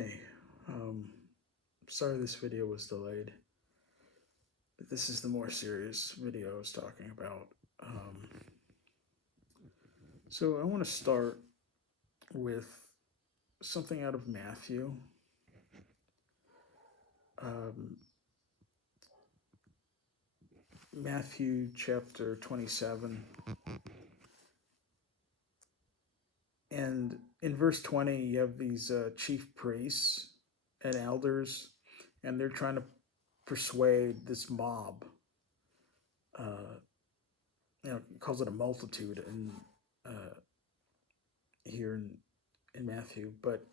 Hey, sorry this video was delayed, but this is the more serious video I was talking about. So I want to start with something out of Matthew. Um, Matthew chapter 27. And in verse 20, you have these chief priests and elders, and they're trying to persuade this mob. It calls it a multitude in here in Matthew, but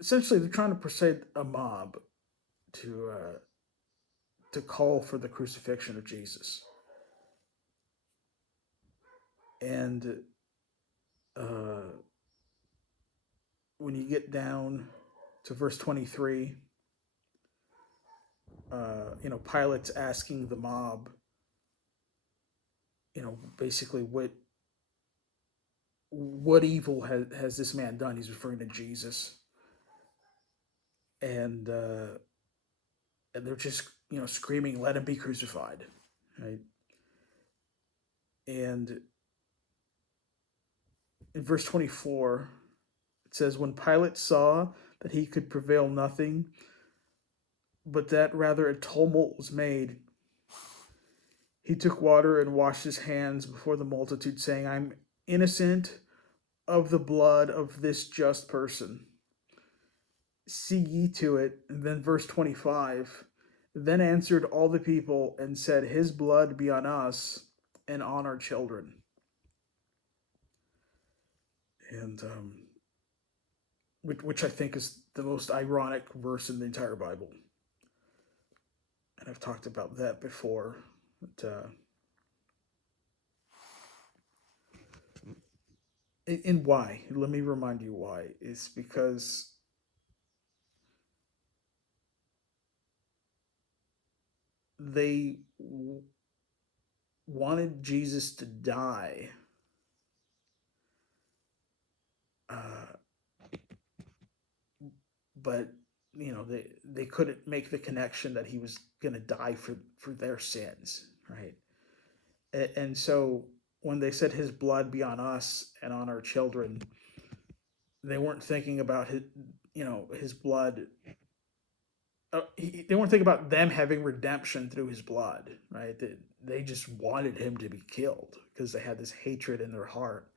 essentially they're trying to persuade a mob to call for the crucifixion of Jesus. And when you get down to verse 23, Pilate's asking the mob, basically what evil has this man done? He's referring to Jesus. And they're just, screaming, let him be crucified, right? And in verse 24, it says, when Pilate saw that he could prevail nothing, but that rather a tumult was made, he took water and washed his hands before the multitude, saying, I'm innocent of the blood of this just person. See ye to it. And then verse 25, then answered all the people and said, his blood be on us and on our children. And which I think is the most ironic verse in the entire Bible. And I've talked about that before. But, and why? Let me remind you why. It's because they wanted Jesus to die. But they couldn't make the connection that he was going to die for their sins, right? And so when they said his blood be on us and on our children, they weren't thinking about his blood. They weren't thinking about them having redemption through his blood, right? They just wanted him to be killed because they had this hatred in their heart.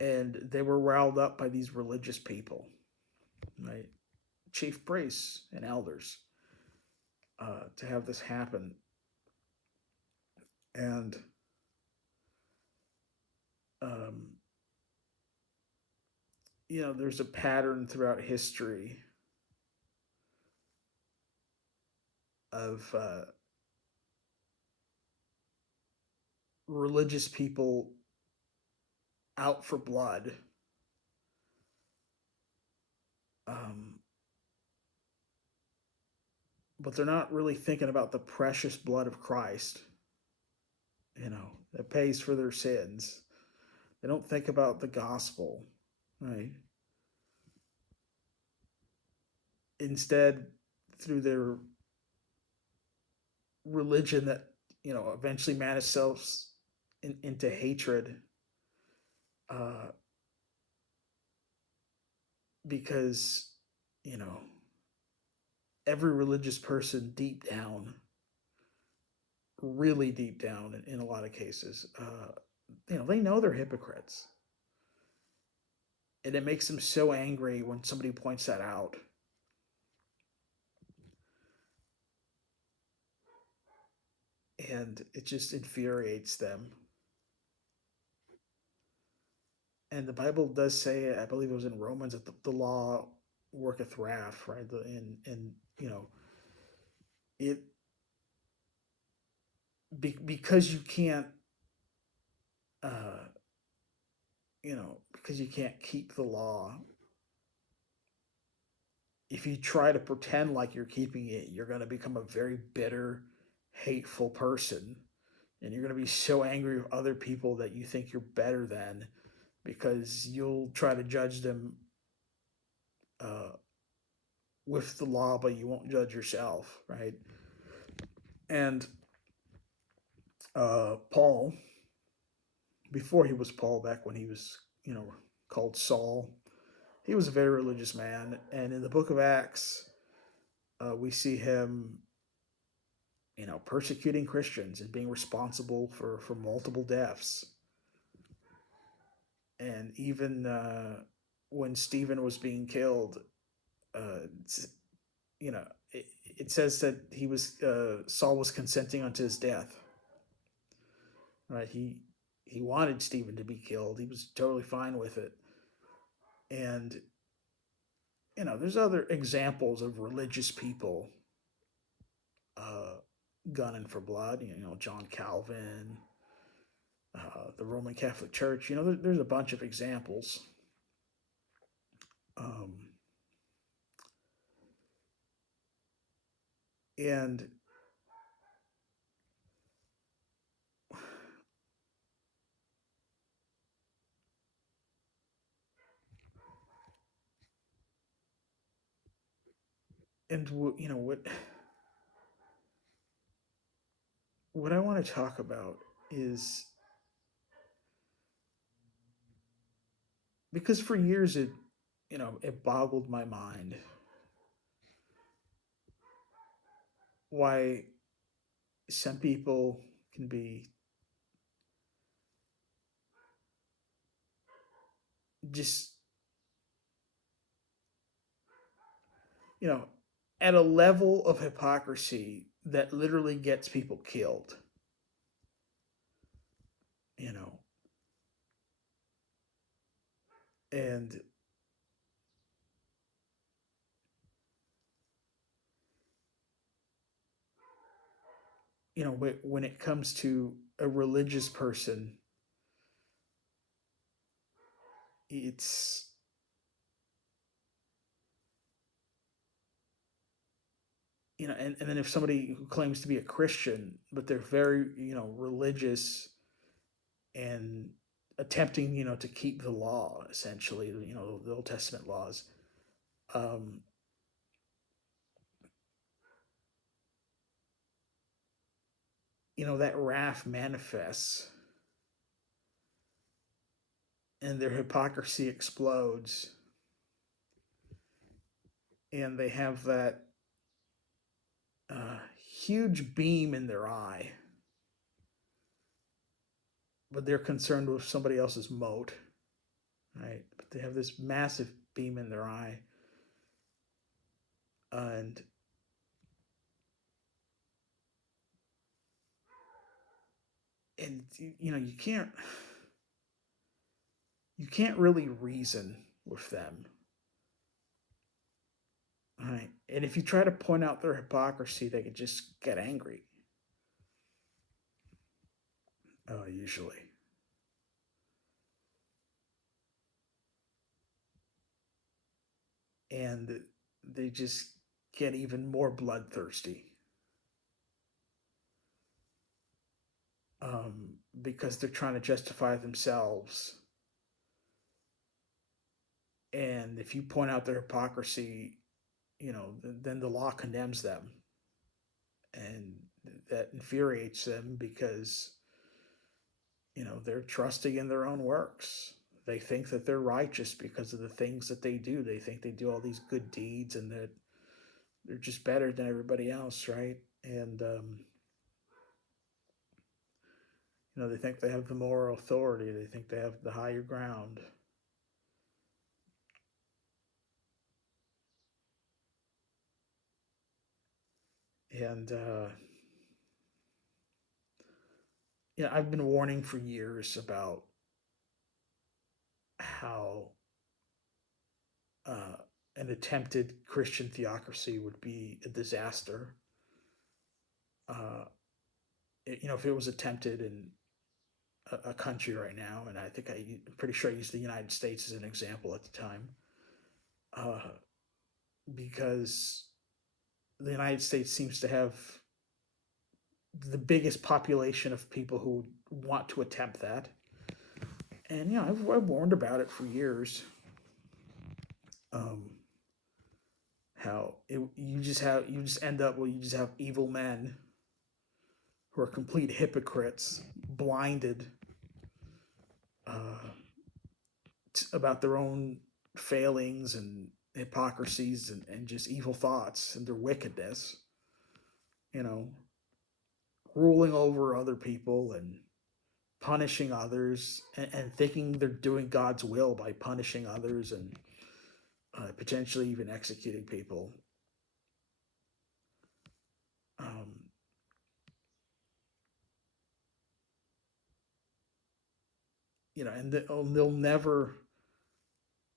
And they were riled up by these religious people, right? Chief priests and elders, to have this happen. And there's a pattern throughout history of religious people out for blood. But they're not really thinking about the precious blood of Christ, that pays for their sins. They don't think about the gospel, right? Instead, through their religion that, eventually manifests into hatred, because, every religious person deep down, really deep down in a lot of cases, they know they're hypocrites. And it makes them so angry when somebody points that out. And it just infuriates them. And the Bible does say, I believe it was in Romans, that the law worketh wrath, right? And it because you can't, because you can't keep the law. If you try to pretend like you're keeping it, you're going to become a very bitter, hateful person. And you're going to be so angry with other people that you think you're better than, because you'll try to judge them uh, with the law, but you won't judge yourself, right? And Paul, before he was Paul, back when he was, called Saul, he was a very religious man. And in the book of Acts, we see him, persecuting Christians and being responsible for multiple deaths. And even when Stephen was being killed, uh, it says that Saul was consenting unto his death. Right? He wanted Stephen to be killed. He was totally fine with it. And there's other examples of religious people uh, gunning for blood. John Calvin, the Roman Catholic Church. There's a bunch of examples. Um, and what I want to talk about is, because for years it boggled my mind why some people can be just, you know at a level of hypocrisy that literally gets people killed. you know and when it comes to a religious person, it's, and then if somebody who claims to be a Christian but they're very religious and attempting to keep the law, essentially, the Old Testament laws, um that wrath manifests and their hypocrisy explodes, and they have that huge beam in their eye, but they're concerned with somebody else's mote, right? But they have this massive beam in their eye, and you can't really reason with them, right? And if you try to point out their hypocrisy, they could just get angry, usually. And they just get even more bloodthirsty, because they're trying to justify themselves. And if you point out their hypocrisy, then the law condemns them. And that infuriates them because, they're trusting in their own works. They think that they're righteous because of the things that they do. They think they do all these good deeds and that they're just better than everybody else, right? And, they think they have the moral authority. They think they have the higher ground. And, I've been warning for years about how uh, an attempted Christian theocracy would be a disaster. Uh, if it was attempted in a country right now, and I'm pretty sure I used the United States as an example at the time, uh, because the United States seems to have the biggest population of people who want to attempt that. And I've warned about it for years. Um, how you just end up where you just have evil men who are complete hypocrites, blinded uh, about their own failings and hypocrisies and just evil thoughts and their wickedness, you know, ruling over other people and punishing others and thinking they're doing God's will by punishing others and potentially even executing people. Um, and they'll never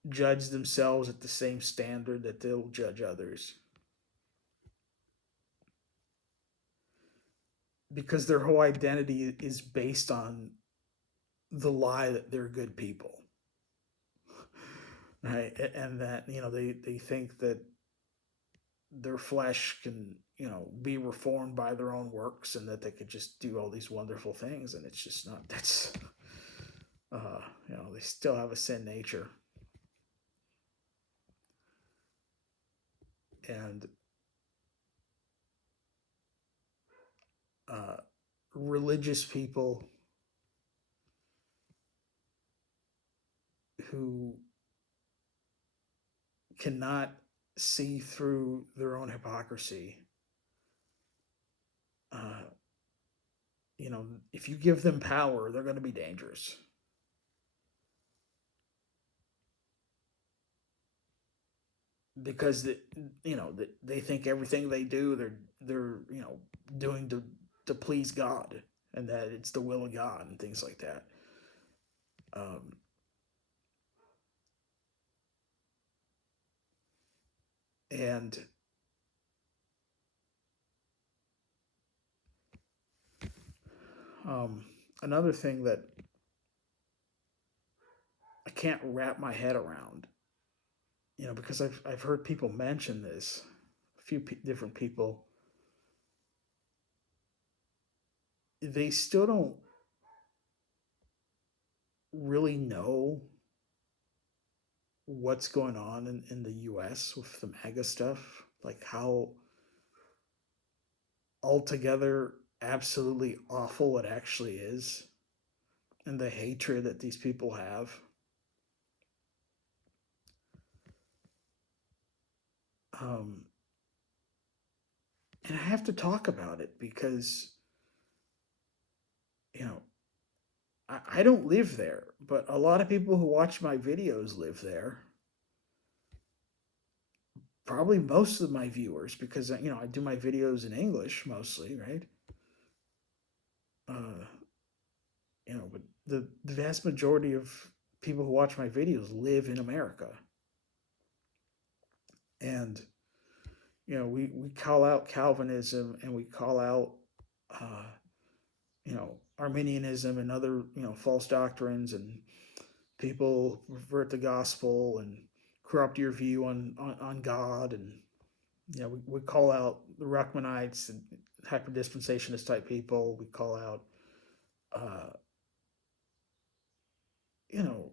judge themselves at the same standard that they'll judge others, because their whole identity is based on the lie that they're good people, right? And that they think that their flesh can be reformed by their own works, and that they could just do all these wonderful things, and it's just not. That's they still have a sin nature. And religious people who cannot see through their own hypocrisy, uh, if you give them power, they're going to be dangerous. Because they think everything they do, they're doing to please God, and that it's the will of God and things like that. Um, and another thing that I can't wrap my head around, because I've heard people mention this, a few different people, they still don't really know what's going on in the US with the MAGA stuff, like how altogether absolutely awful it actually is, and the hatred that these people have. Um, and I have to talk about it because, I don't live there, but a lot of people who watch my videos live there. Probably most of my viewers, because I do my videos in English mostly, right? Uh, but the vast majority of people who watch my videos live in America, and we call out Calvinism, and we call out Arminianism and other false doctrines, and people revert the gospel and corrupt your view on God, and we call out the Ruckmanites and hyperdispensationist type people. We call out you know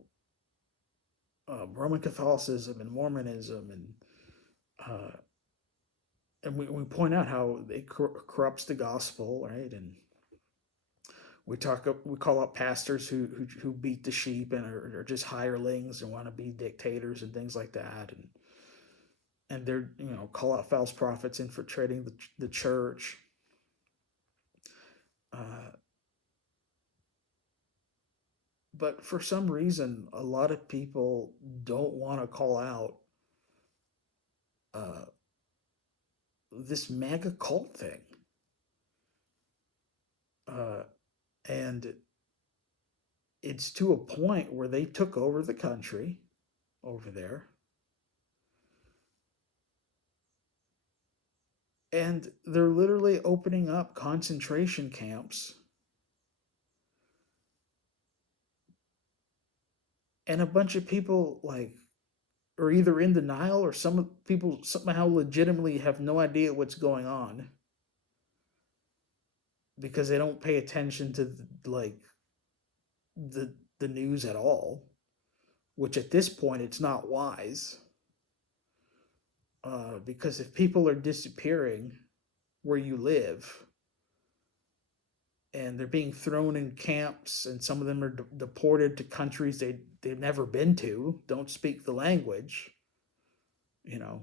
Roman Catholicism and Mormonism, uh, and we point out how it corrupts the gospel, right? And we call out pastors who beat the sheep and are just hirelings and want to be dictators and things like that, and they're call out false prophets infiltrating the church. Uh, but for some reason, a lot of people don't want to call out uh, this MAGA cult thing. Uh, and it's to a point where they took over the country over there. And they're literally opening up concentration camps. And a bunch of people are either in denial, or some people somehow legitimately have no idea what's going on because they don't pay attention to the news at all, which at this point it's not wise. Because if people are disappearing where you live and they're being thrown in camps and some of them are deported to countries they've never been to, don't speak the language, you know,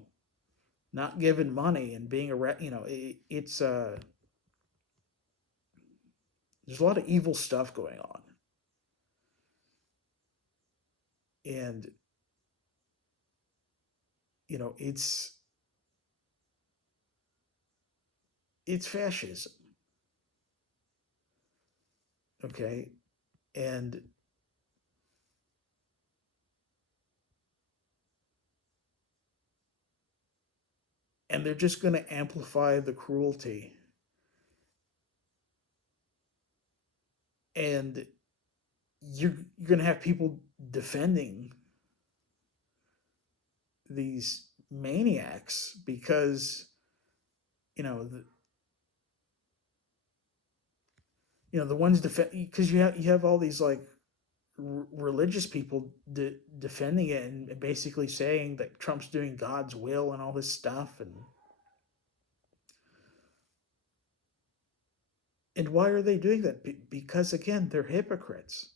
not given money and being it's there's a lot of evil stuff going on. And it's fascism, okay? And they're just going to amplify the cruelty. And you're going to have people defending these maniacs because you know the, the ones defend, because you have all these like religious people defending it and basically saying that Trump's doing God's will and all this stuff. And why are they doing that? Because again, they're hypocrites.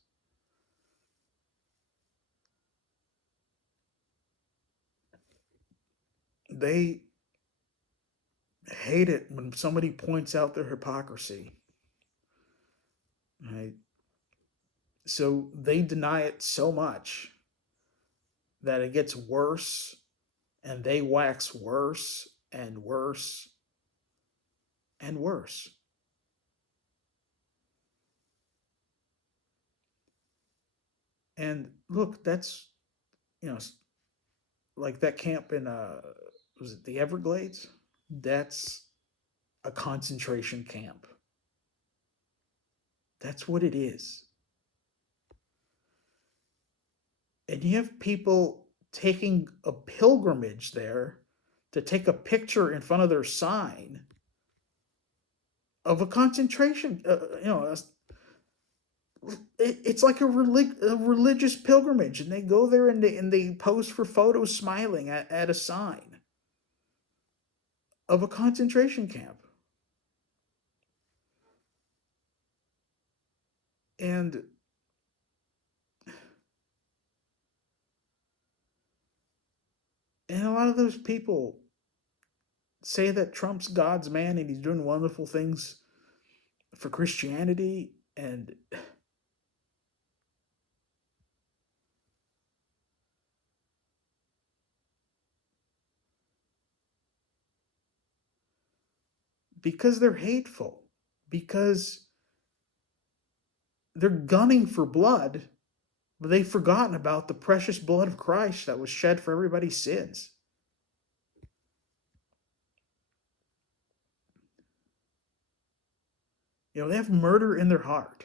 They hate it when somebody points out their hypocrisy, right? So they deny it so much that it gets worse, and they wax worse and worse and worse. And look, that's you know like that camp in was it the Everglades? That's a concentration camp. That's what it is. And you have people taking a pilgrimage there to take a picture in front of their sign of a concentration, it's like a religious pilgrimage, and they go there and they pose for photos smiling at a sign of a concentration camp. And a lot of those people say that Trump's God's man and he's doing wonderful things for Christianity. And because they're hateful, because they're gunning for blood, but they've forgotten about the precious blood of Christ that was shed for everybody's sins. They have murder in their heart.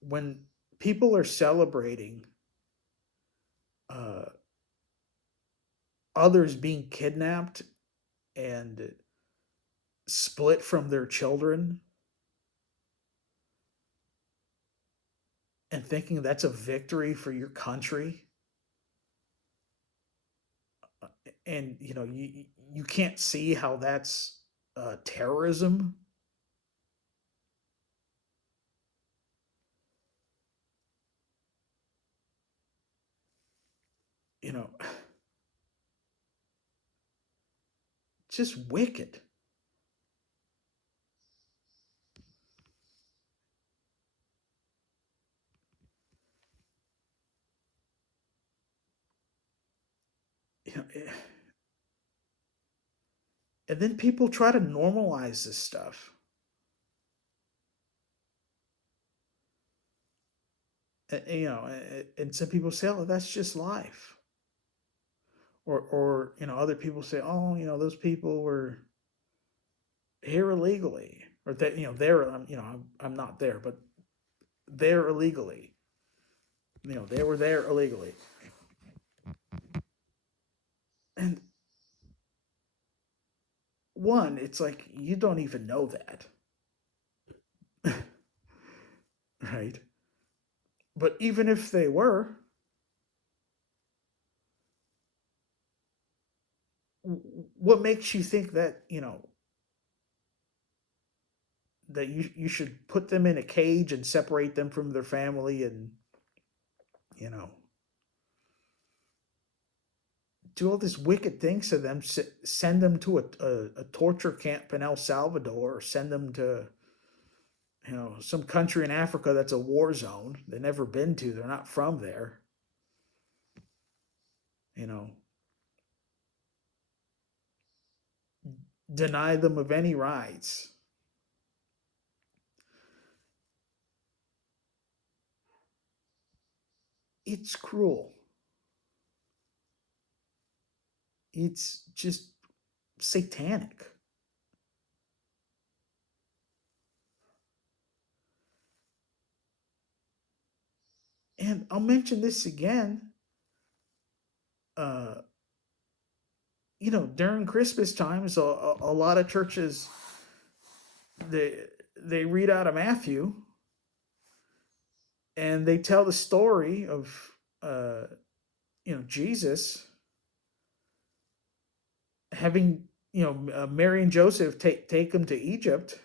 When people are celebrating uh, others being kidnapped and split from their children and thinking that's a victory for your country, and you can't see how that's terrorism. you know just wicked. you know and then people try to normalize this stuff. And some people say, oh, that's just life. Or other people say, oh, those people were here illegally, or that they're I'm not there, but they're illegally. They were there illegally. And one, it's like you don't even know that. Right? But even if they were, what makes you think that, that you should put them in a cage and separate them from their family and, you know, do all this wicked things to them, send them to a torture camp in El Salvador, or send them to, some country in Africa that's a war zone they've never been to, they're not from there, you know, deny them of any rights. It's cruel. It's just satanic. And I'll mention this again. Uh, during Christmas times, a lot of churches they they read out of Matthew and they tell the story of Jesus having Mary and Joseph take him to Egypt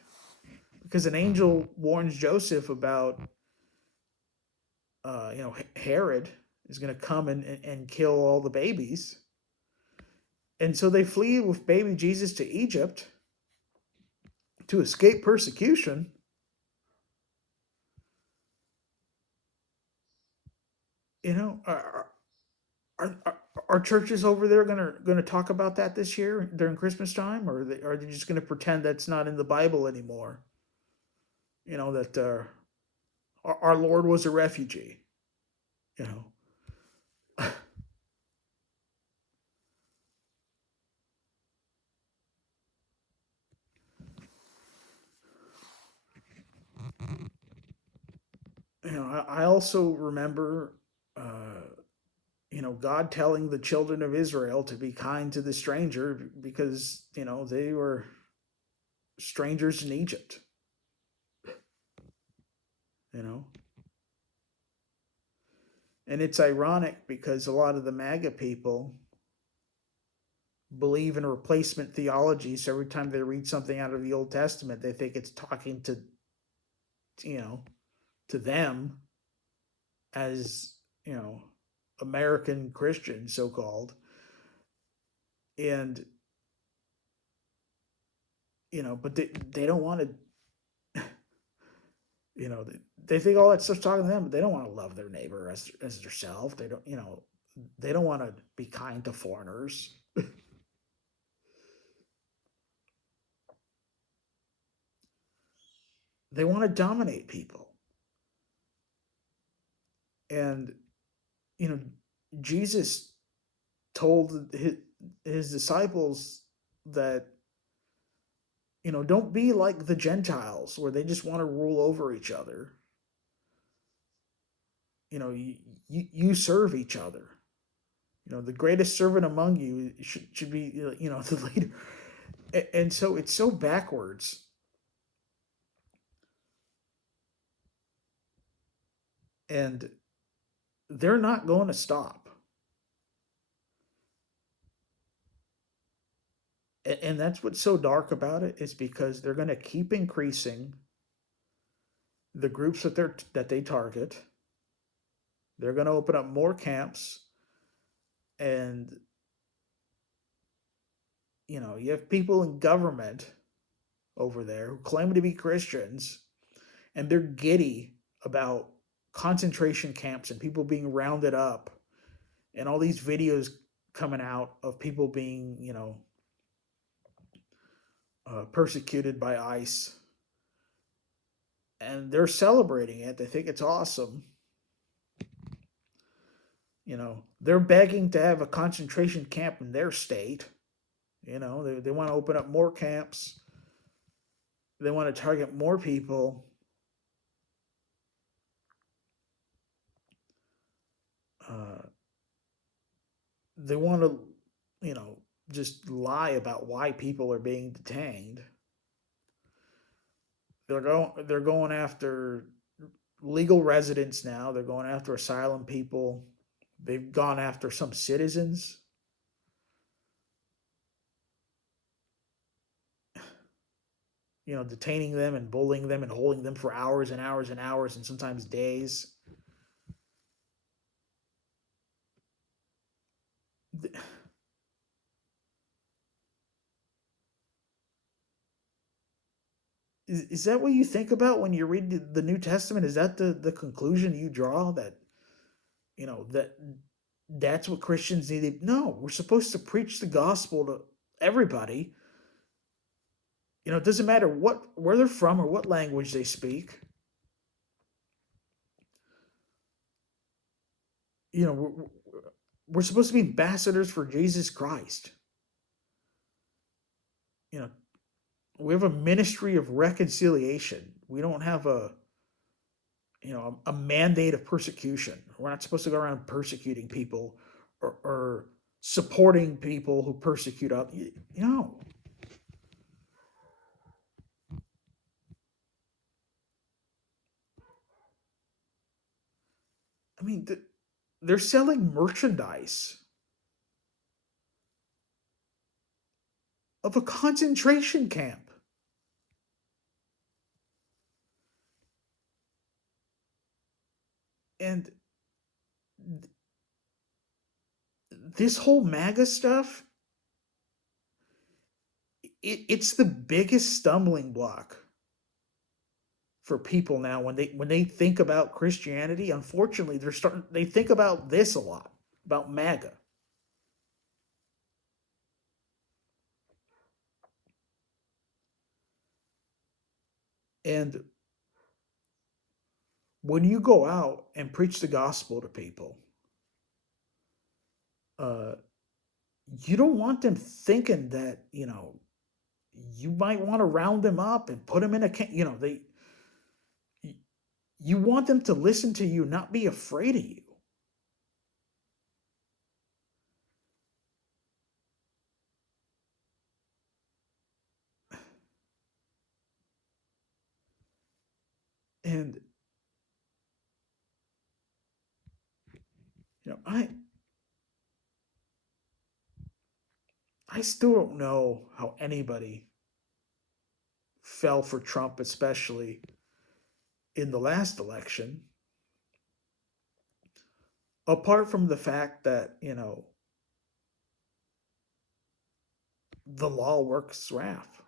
because an angel warns Joseph about Herod is going to come and kill all the babies. And so they flee with baby Jesus to Egypt to escape persecution. Are churches over there gonna talk about that this year during Christmas time, or are they just gonna pretend that's not in the Bible anymore? That our Lord was a refugee. You know, I also remember, God telling the children of Israel to be kind to the stranger because they were strangers in Egypt. You know, and it's ironic because a lot of the MAGA people believe in replacement theology. So every time they read something out of the Old Testament, they think it's talking to, you know, to them as, American Christians, so called. And, but they don't want to, they think all that stuff's talking to them, but they don't want to love their neighbor as themselves. They don't, they don't want to be kind to foreigners. They want to dominate people. And, you know, Jesus told his disciples that, don't be like the Gentiles where they just want to rule over each other. You serve each other. The greatest servant among you should be, the leader. And so it's so backwards. And they're not going to stop. And that's what's so dark about it, is because they're going to keep increasing the groups that they target. They're going to open up more camps, and you have people in government over there who claim to be Christians, and they're giddy about concentration camps and people being rounded up, and all these videos coming out of people being, persecuted by ICE, and they're celebrating it. They think it's awesome. They're begging to have a concentration camp in their state. They want to open up more camps. They want to target more people. They want to, just lie about why people are being detained. They're going after legal residents now. They're going after asylum people. They've gone after some citizens. detaining them and bullying them and holding them for hours and hours and hours and sometimes days. Is that what you think about when you read the New Testament? Is that the conclusion you draw, that that's what Christians need? No, we're supposed to preach the gospel to everybody. It doesn't matter where they're from or what language they speak. We're supposed to be ambassadors for Jesus Christ. You know, we have a ministry of reconciliation. We don't have a mandate of persecution. We're not supposed to go around persecuting people or supporting people who persecute others. I mean, they're selling merchandise of a concentration camp. And this whole MAGA stuff, it's the biggest stumbling block for people now when they think about Christianity. Unfortunately, they think about this a lot, about MAGA. And when you go out and preach the gospel to people, uh, you don't want them thinking that you might want to round them up and put them in a they you want them to listen to you, not be afraid of you. And I still don't know how anybody fell for Trump, especially in the last election, apart from the fact that the law works wrath,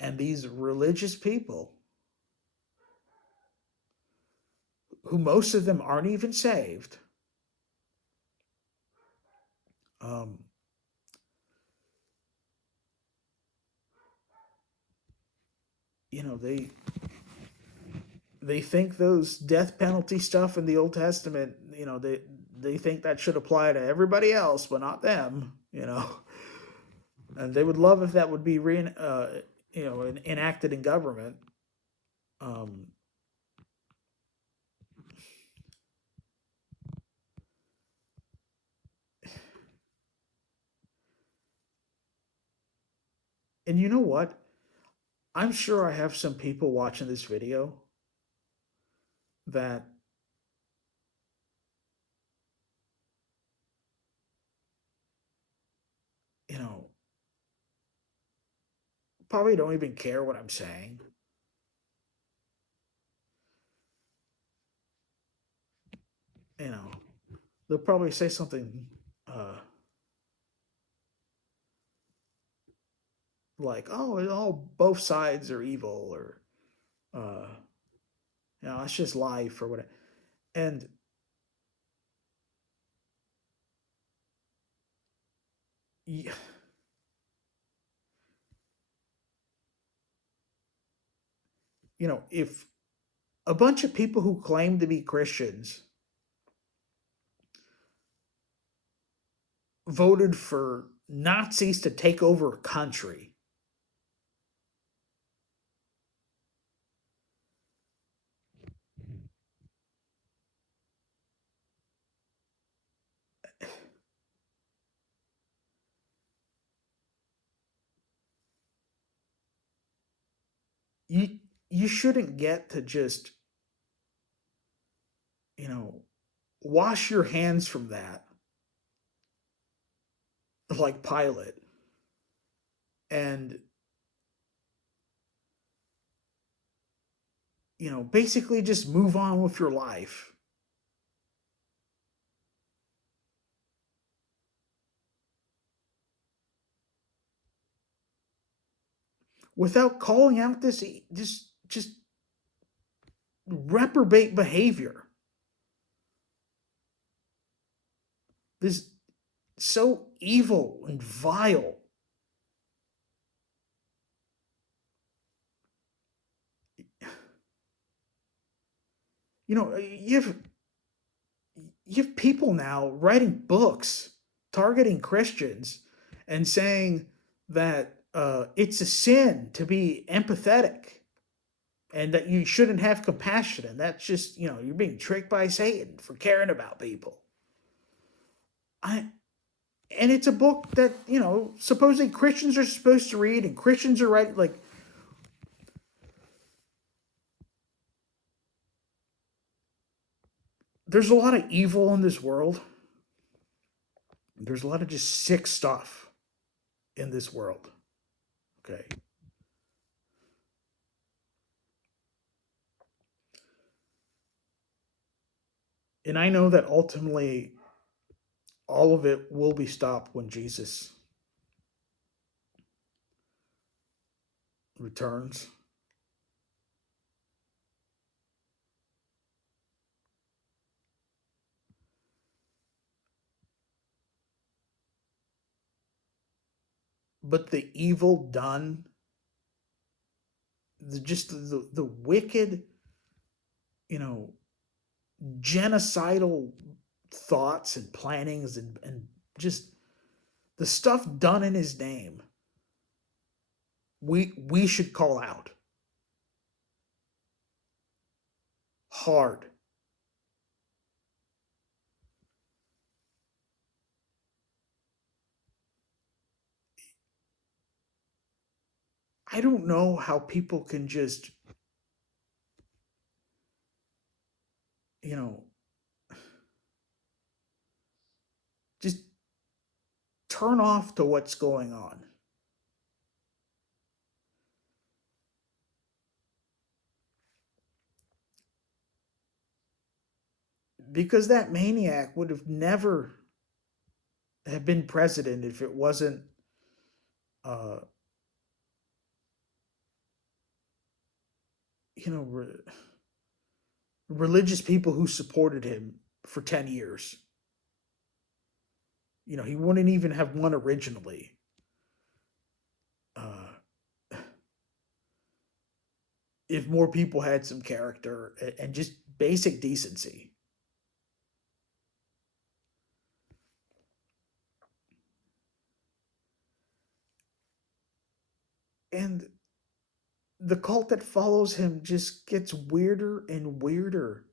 and these religious people, who most of them aren't even saved, um, they think those death penalty stuff in the Old Testament, they think that should apply to everybody else, but not them. And they would love if that would be enacted in government. Um, and you know what? I'm sure I have some people watching this video that you know probably don't even care what I'm saying. You know, they'll probably say something like, "Oh, both sides are evil," or uh, "It's just life," or whatever. And y- if a bunch of people who claim to be Christians voted for Nazis to take over a country, you you shouldn't get to just you know wash your hands from that like Pilate and basically just move on with your life without calling out this just reprobate behavior. This so evil and vile. You have people now writing books targeting Christians and saying that it's a sin to be empathetic and that you shouldn't have compassion, and that's just you're being tricked by Satan for caring about people. I and it's a book that supposedly Christians are supposed to read, and Christians are writing. Like, there's a lot of evil in this world. There's a lot of just sick stuff in this world. Okay. And I know that ultimately all of it will be stopped when Jesus returns. But the evil done, the wicked, genocidal thoughts and plannings and just the stuff done in his name, we should call out hard. I don't know how people can just just turn off to what's going on. Because that maniac would have never have been president if it wasn't uh religious people who supported him for 10 years. He wouldn't even have won originally. If more people had some character and just basic decency. And the cult that follows him just gets weirder and weirder.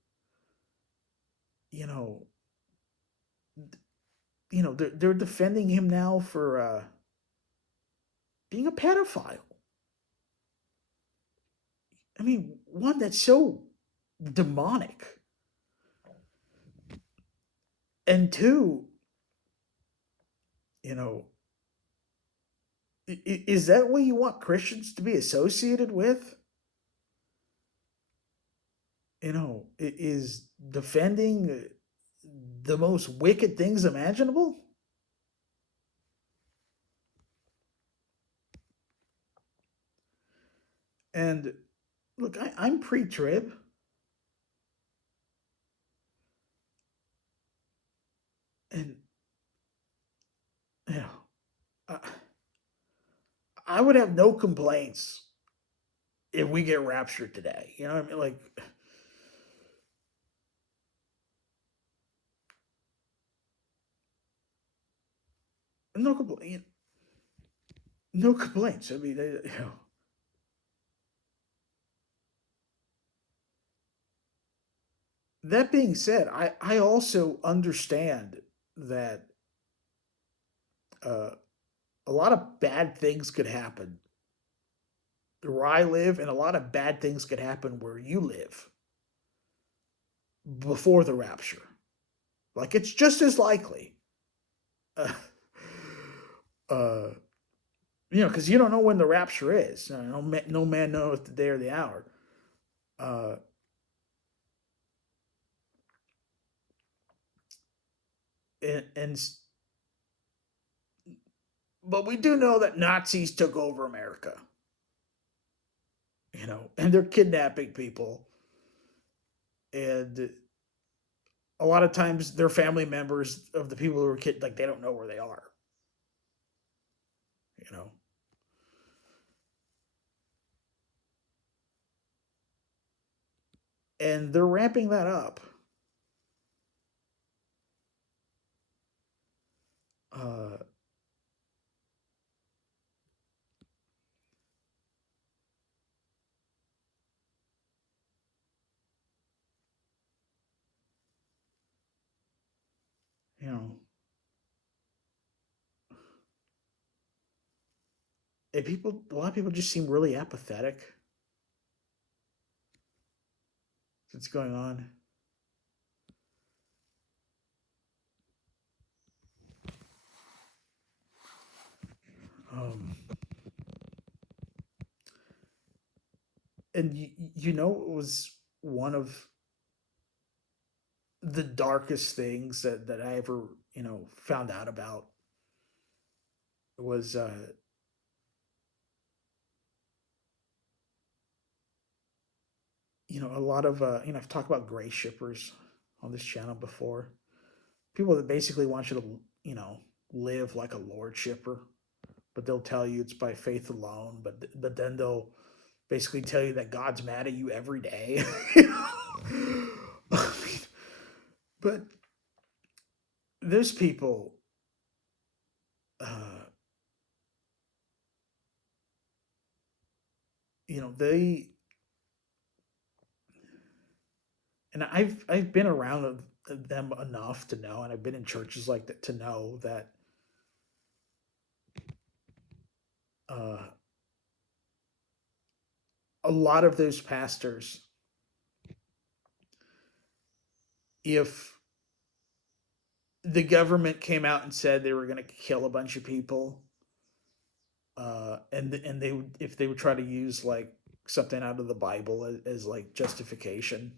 They're defending him now for being a pedophile. I mean, one that's so demonic. And two, is that what you want Christians to be associated with? Is defending the most wicked things imaginable? And look, I'm pre-trib. And I would have no complaints if we get raptured today. You know what I mean? Like, no complaint. No complaints. I mean, That being said, I also understand that a lot of bad things could happen where I live, and a lot of bad things could happen where you live before the rapture. Like, it's just as likely. Uh, because you don't know when the rapture is. No man knows the day or the hour. Uh, and but we do know that Nazis took over America, and they're kidnapping people, and a lot of times they're family members of the people who were like they don't know where they are, you know, and they're ramping that up. Uh, you know, a lot of people just seem really apathetic. What's going on? Um, and it was one of the darkest things that I ever found out about was a lot of I've talked about gray shippers on this channel before. People that basically want you to live like a lord shipper, but they'll tell you it's by faith alone. But then they'll basically tell you that God's mad at you every day. But there's people. Uh, they and I've been around them enough to know, and I've been in churches like that to know that uh, a lot of those pastors, if the government came out and said they were going to kill a bunch of people, and they would, if they would try to use like something out of the Bible as like justification,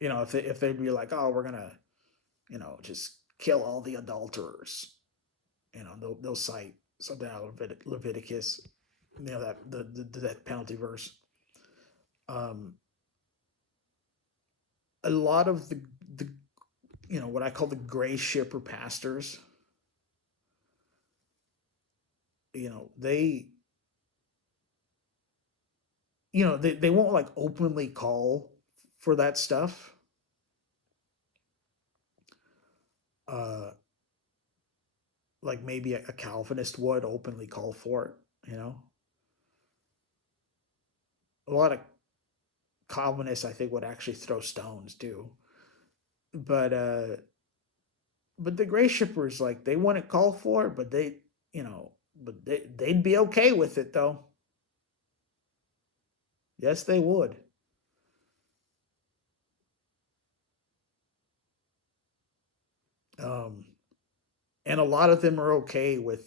if they'd be like, oh, we're gonna just kill all the adulterers, they'll cite something out of Leviticus, that the death penalty verse. Um, a lot of the what I call the gray shipper pastors, they they won't like openly call for that stuff. Uh, like maybe a Calvinist would openly call for it. A lot of Calvinists, I think, would actually throw stones too. But the gray shippers, like, they wouldn't call for it, but they'd be okay with it though. Yes, they would. Um, and a lot of them are okay with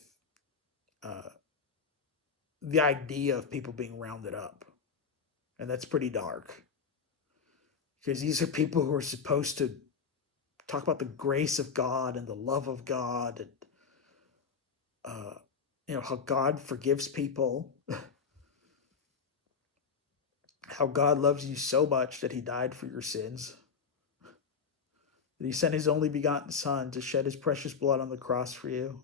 uh, the idea of people being rounded up, and that's pretty dark because these are people who are supposed to talk about the grace of God and the love of God, and uh, how God forgives people, how God loves you so much that He died for your sins, that He sent His only begotten Son to shed His precious blood on the cross for you.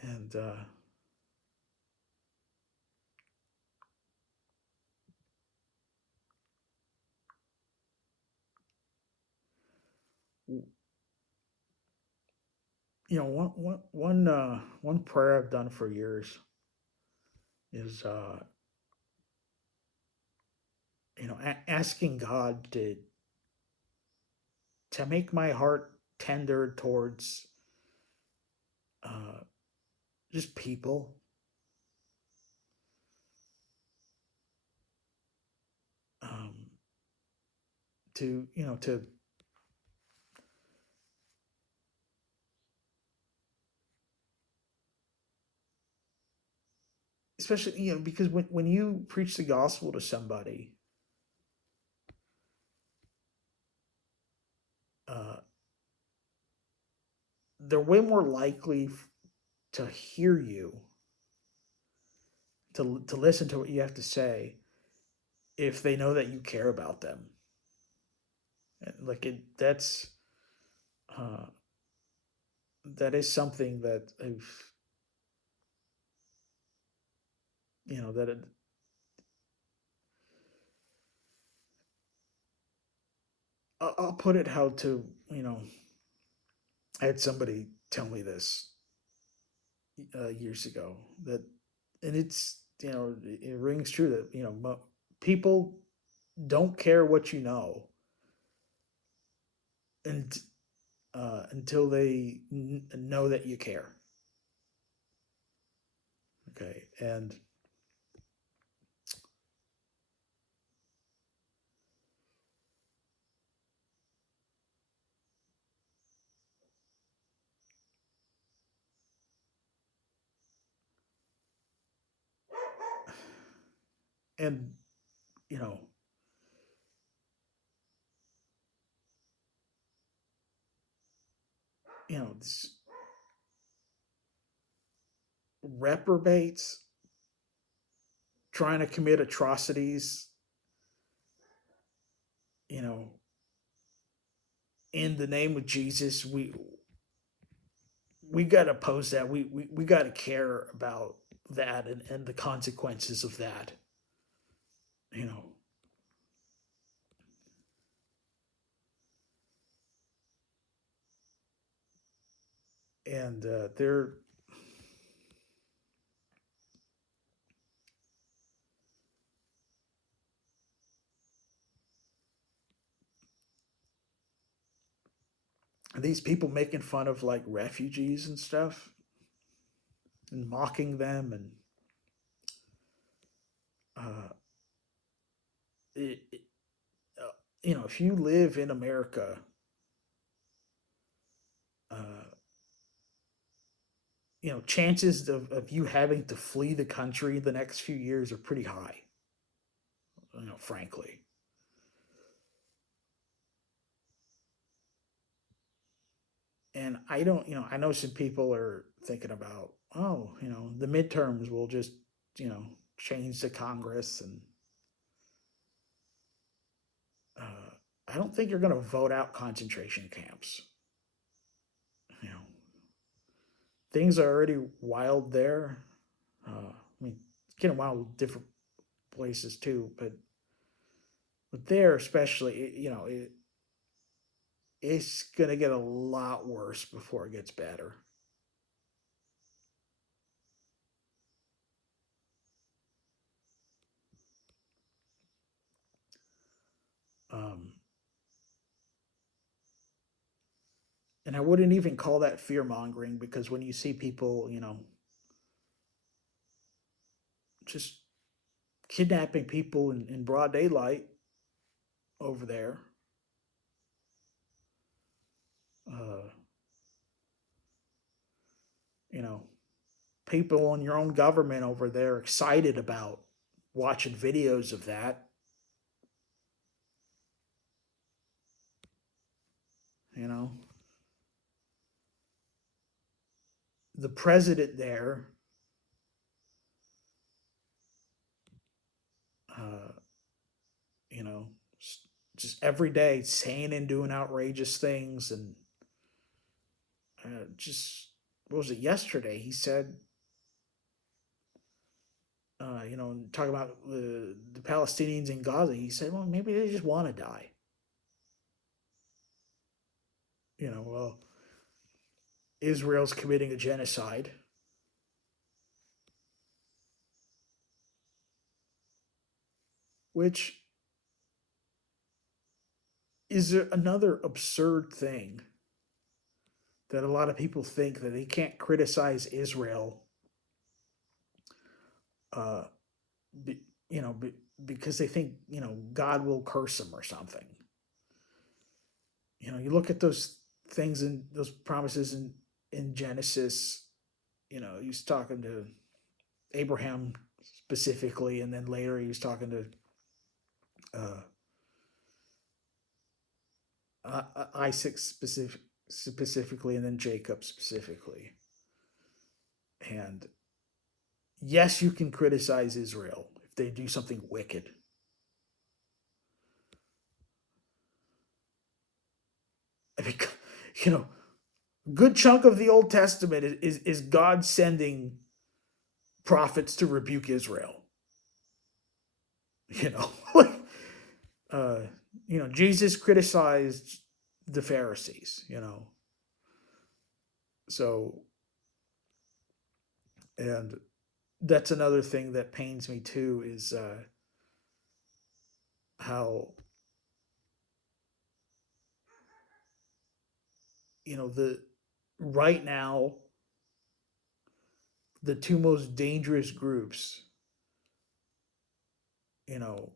And one prayer I've done for years is asking God to make my heart tender towards uh, just people. Um, to especially, because when you preach the gospel to somebody, uh, they're way more likely to hear you, to listen to what you have to say, if they know that you care about them. And like uh, that is something that I've, that I'll put it how to, I had somebody tell me this years ago, that, and it's, it rings true, that, people don't care what you know, and until they know that you care. Okay, and you know, this reprobates trying to commit atrocities, you know, in the name of Jesus. We got to oppose that. We got to care about that, and the consequences of that. You know, and these people making fun of like refugees and stuff, and mocking them, and uh, it, if you live in America, uh, chances of you having to flee the country the next few years are pretty high. Frankly. And I don't, I know some people are thinking about, oh, the midterms will just, change the Congress, and I don't think you're going to vote out concentration camps. You know, things are already wild there. I mean, it's getting wild with different places too, but there especially, it's going to get a lot worse before it gets better. Um, and I wouldn't even call that fear mongering, because when you see people, just kidnapping people in broad daylight over there, uh, you know, people in your own government over there excited about watching videos of that, you know, the president there, uh, you know, just every day saying and doing outrageous things, and just, what was it, yesterday? He said, talking about the Palestinians in Gaza, he said, well, maybe they just want to die. Well, Israel's committing a genocide. Which is another absurd thing, that a lot of people think that they can't criticize Israel, uh, be, because they think God will curse them or something. You look at those things and those promises in Genesis. He's talking to Abraham specifically, and then later he was talking to Isaac specifically, and then Jacob specifically. And yes, you can criticize Israel if they do something wicked. I mean, good chunk of the Old Testament is God sending prophets to rebuke Israel. Like, Jesus criticized the Pharisees. So, and that's another thing that pains me too, is how the right now the two most dangerous groups, you know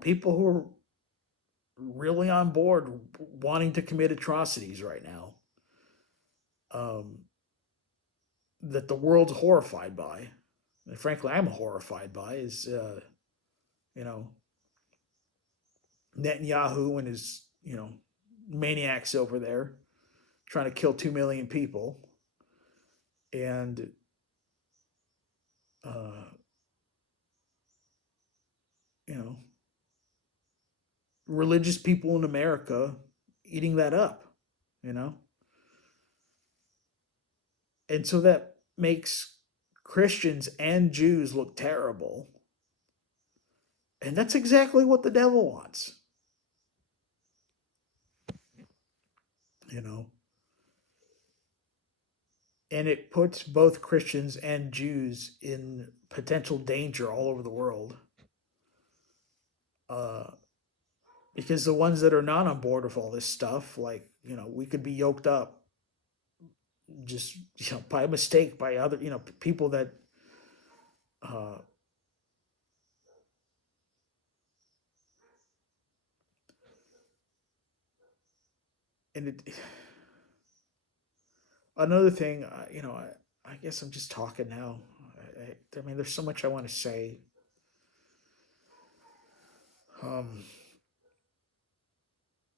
people who are really on board wanting to commit atrocities right now, um that the world's horrified by, and frankly I'm horrified by, is you know Netanyahu and his maniacs over there trying to kill 2 million people, and uh, you know religious people in America eating that up, you know, and so that makes Christians and Jews look terrible, and that's exactly what the devil wants, you know, and it puts both Christians and Jews in potential danger all over the world. Uh, because the ones that are not on board with all this stuff, like we could be yoked up just by mistake by other people that uh, and another thing, I guess I'm just talking now. I mean, there's so much I want to say. Um,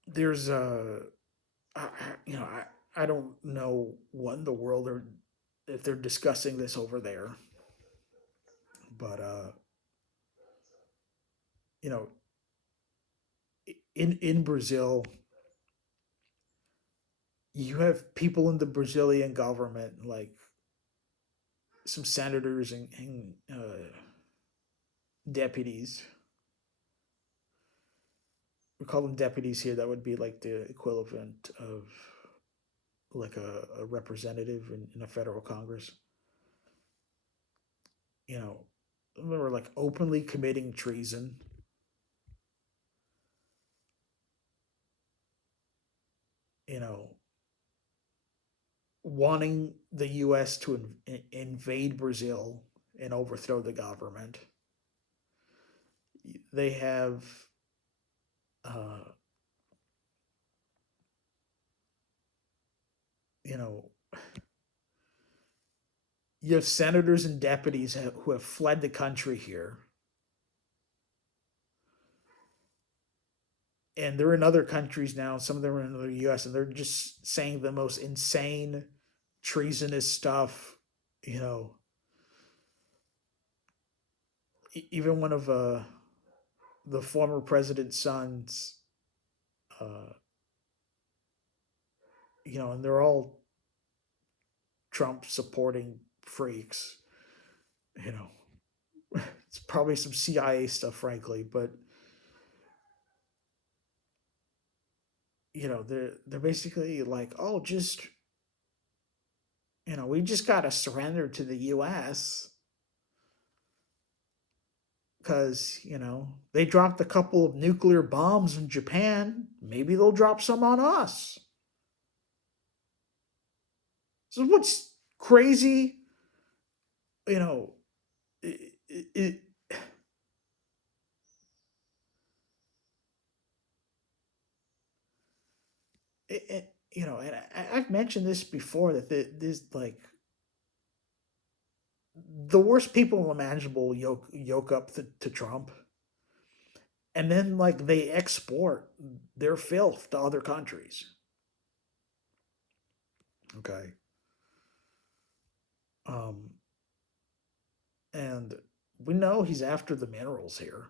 there's I, I don't know what in the world or if they're discussing this over there, but you know, in Brazil, you have people in the Brazilian government, like some senators and deputies. We call them deputies here. That would be like the equivalent of like a representative in a federal Congress. Remember, like openly committing treason. You know, wanting the U.S. to invade Brazil and overthrow the government. They have uh, you know, you have senators and deputies who have fled the country here, and they're in other countries now. Some of them are in the U.S. and they're just saying the most insane, treasonous stuff. You know, even one of the former president's sons, uh, and they're all Trump supporting freaks. You know, it's probably some CIA stuff, frankly, but they're basically like, oh, just we just gotta surrender to the U.S. because they dropped a couple of nuclear bombs in Japan. Maybe they'll drop some on us. So what's crazy, you know, it, it, And I've mentioned this before that this like the worst people imaginable yoke up to Trump, and then like they export their filth to other countries. Okay. Um, and we know he's after the minerals here,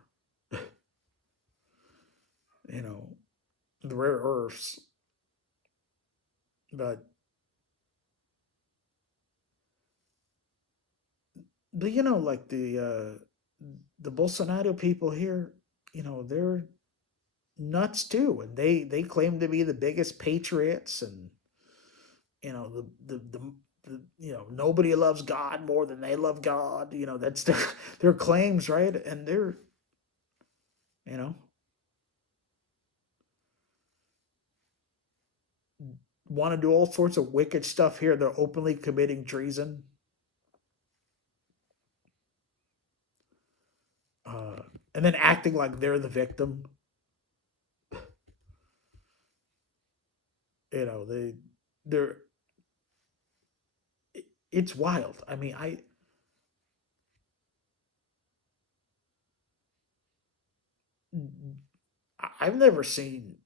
you know, the rare earths. But like the Bolsonaro people here, they're nuts too, and they claim to be the biggest patriots, and nobody loves God more than they love God. That's their claims, right? And they're you know want to do all sorts of wicked stuff here. They're openly committing treason, uh, and then acting like they're the victim. They're it's wild. I mean, I've never seen,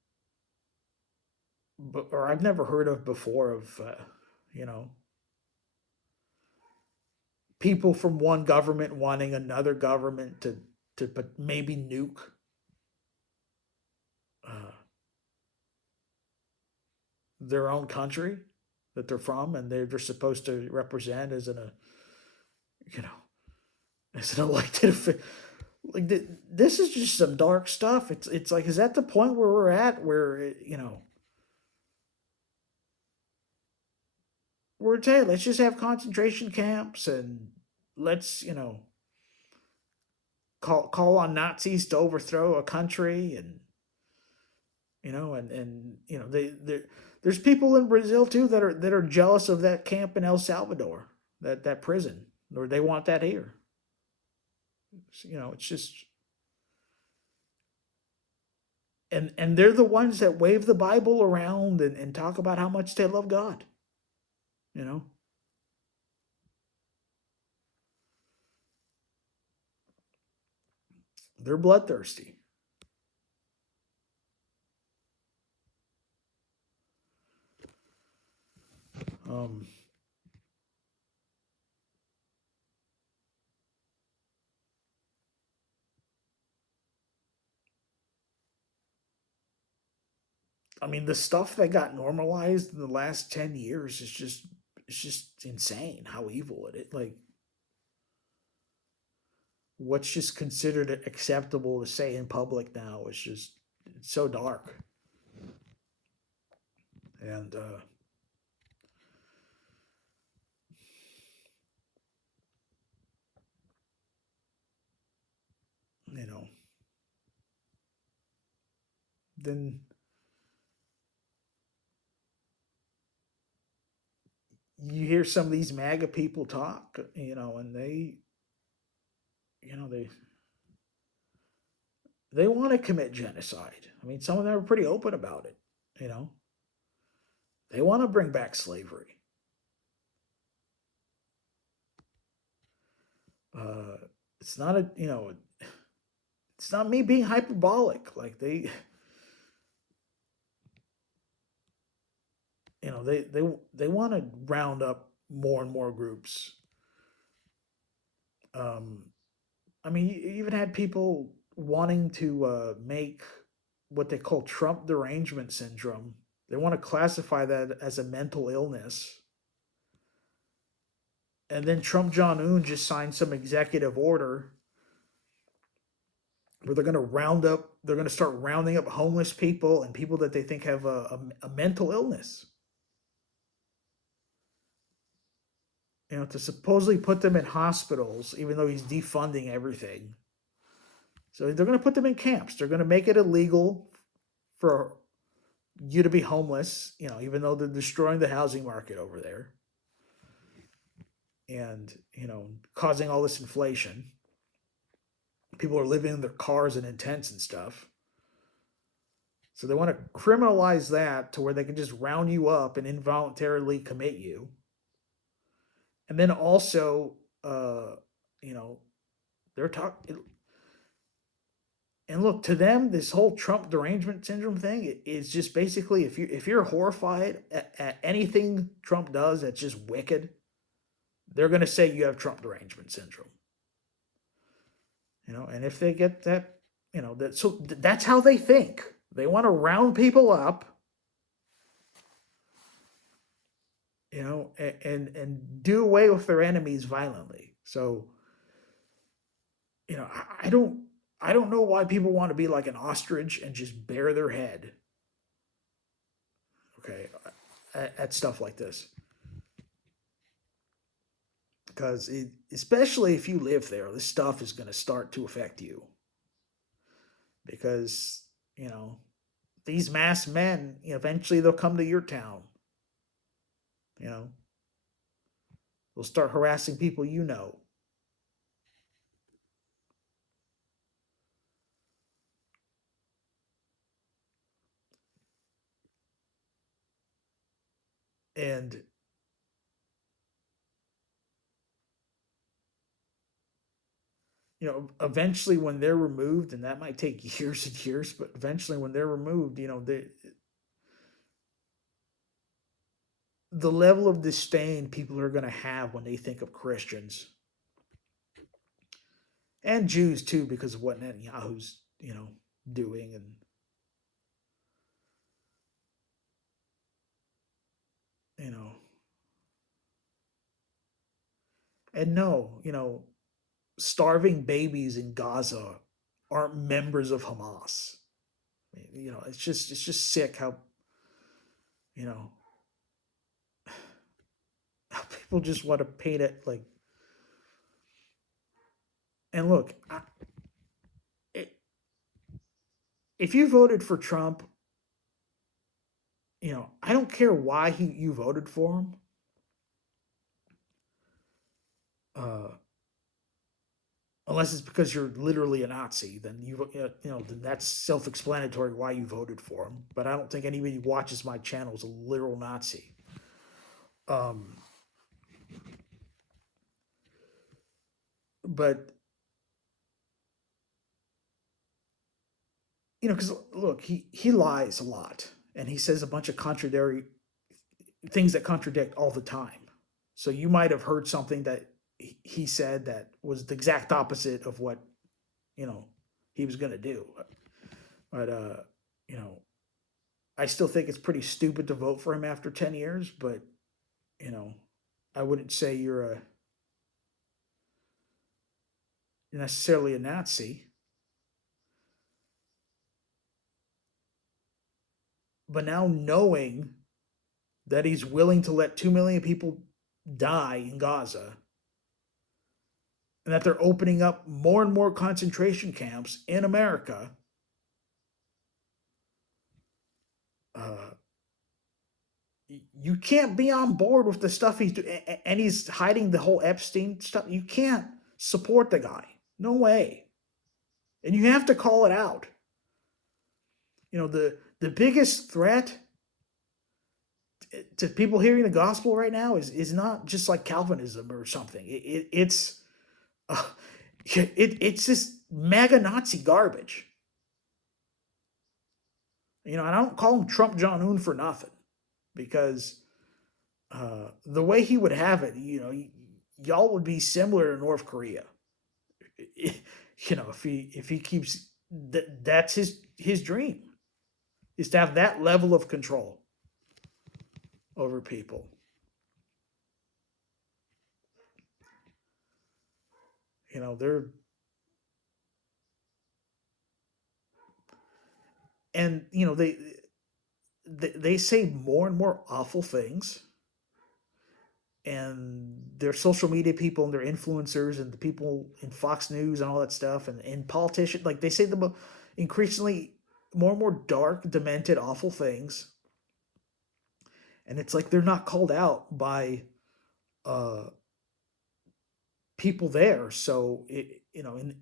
or I've never heard of before of, you know, people from one government wanting another government to but maybe nuke uh, their own country that they're from, and they're supposed to represent as you know as an elected like this is just some dark stuff. It's like, is that the point where we're at, where we're saying let's just have concentration camps, and let's call on Nazis to overthrow a country, and there's people in Brazil too that are jealous of that camp in El Salvador, that prison, or they want that here. It's just, and they're the ones that wave the Bible around and talk about how much they love God. You know, they're bloodthirsty. Um, I mean, the stuff that got normalized in the last 10 years is just, it's just insane how evil it is. Like, what's just considered acceptable to say in public now is just, it's so dark. And you know, then you hear some of these MAGA people talk, and you know, they want to commit genocide. I mean, some of them are pretty open about it. You know, they want to bring back slavery. Uh, it's not it's not me being hyperbolic. Like they want to round up more and more groups. Um, I mean, you even had people wanting to make what they call Trump derangement syndrome. They want to classify that as a mental illness. And then Trump Jong Un just signed some executive order where they're going to start rounding up homeless people and people that they think have a mental illness. To supposedly put them in hospitals, even though he's defunding everything. So they're going to put them in camps. They're going to make it illegal for you to be homeless, even though they're destroying the housing market over there, and causing all this inflation. People are living in their cars and in tents and stuff. So they want to criminalize that to where they can just round you up and involuntarily commit you. And then also, you know, they're talking. And look, to them, this whole Trump derangement syndrome thing is just basically if you're horrified at anything Trump does that's just wicked, they're going to say you have Trump derangement syndrome. And if they get that, that's how they think. They want to round people up, and do away with their enemies violently. So, I don't know why people want to be like an ostrich and just bare their head. Okay, at stuff like this, because especially if you live there, this stuff is going to start to affect you. Because you know these masked men, eventually they'll come to your town. You know, they'll start harassing people. And eventually when they're removed, and that might take years and years, but eventually when they're removed, the level of disdain people are going to have when they think of Christians and Jews too, because of what Netanyahu's doing. you know and no, starving babies in Gaza aren't members of Hamas. It's just sick you know how people just want to paint it like. And look, if you voted for Trump, I don't care why you voted for him. Uh, Unless it's because you're literally a Nazi, then then that's self-explanatory why you voted for him. But I don't think anybody who watches my channel is a literal Nazi. Um, but because look, he lies a lot, and he says a bunch of contradictory things that contradict all the time. So you might have heard something that he said that was the exact opposite of what he was going to do. But I still think it's pretty stupid to vote for him after 10 years. But I wouldn't say you're necessarily a Nazi. But now knowing that he's willing to let 2 million people die in Gaza, and that they're opening up more and more concentration camps in America, you can't be on board with the stuff he's doing. And he's hiding the whole Epstein stuff. You can't support the guy. No way. And you have to call it out. The biggest threat to people hearing the gospel right now is not just like Calvinism or something. It's just MAGA Nazi garbage. And I don't call him Trump Jong-un for nothing, because the way he would have it, y'all would be similar to North Korea. If he keeps that's his dream, is to have that level of control over people. They're and they say more and more awful things, and their social media people and their influencers and the people in Fox News and all that stuff, and politicians, like, they say the increasingly more and more dark, demented, awful things, and it's like they're not called out by uh people there. So and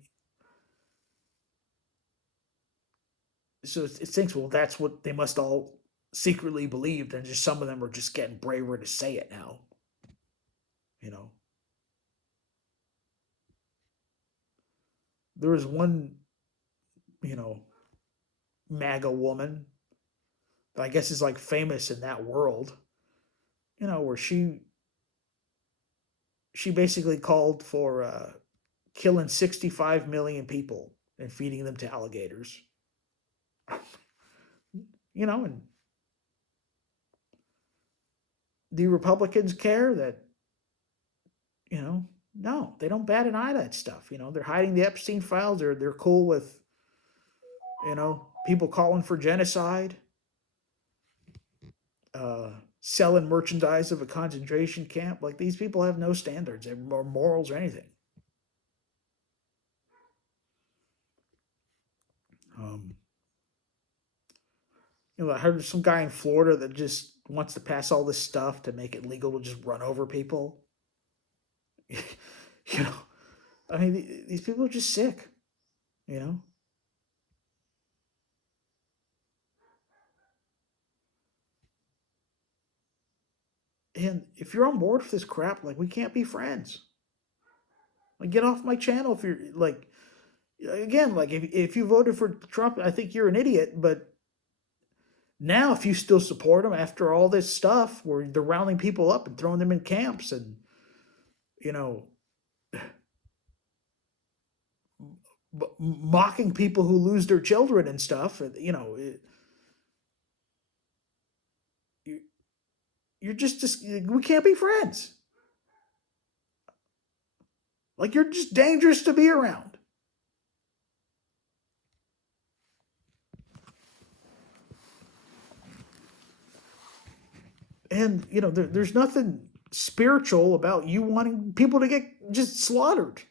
So it thinks, well, that's what they must all secretly believed, and just some of them are just getting braver to say it now. You know, there was one, you know, MAGA woman that I guess is like famous in that world. You know, where she basically called for killing 65 million people and feeding them to alligators. You know, and do Republicans care that, you know, no, they don't bat an eye at that stuff. You know, they're hiding the Epstein files. They're cool with, you know, people calling for genocide, uh, selling merchandise of a concentration camp. Like, these people have no standards or morals or anything. Um, you know, I heard some guy in Florida that just wants to pass all this stuff to make it legal to just run over people. You know, I mean, these people are just sick. You know, and if you're on board with this crap, like, we can't be friends. Like, get off my channel if you're like, again, like, if you voted for Trump, I think you're an idiot. But now, if you still support him after all this stuff, where they're rounding people up and throwing them in camps, and, you know, mocking people who lose their children and stuff, you know, you're just we can't be friends. Like, you're just dangerous to be around. And, you know, there's nothing spiritual about you wanting people to get just slaughtered.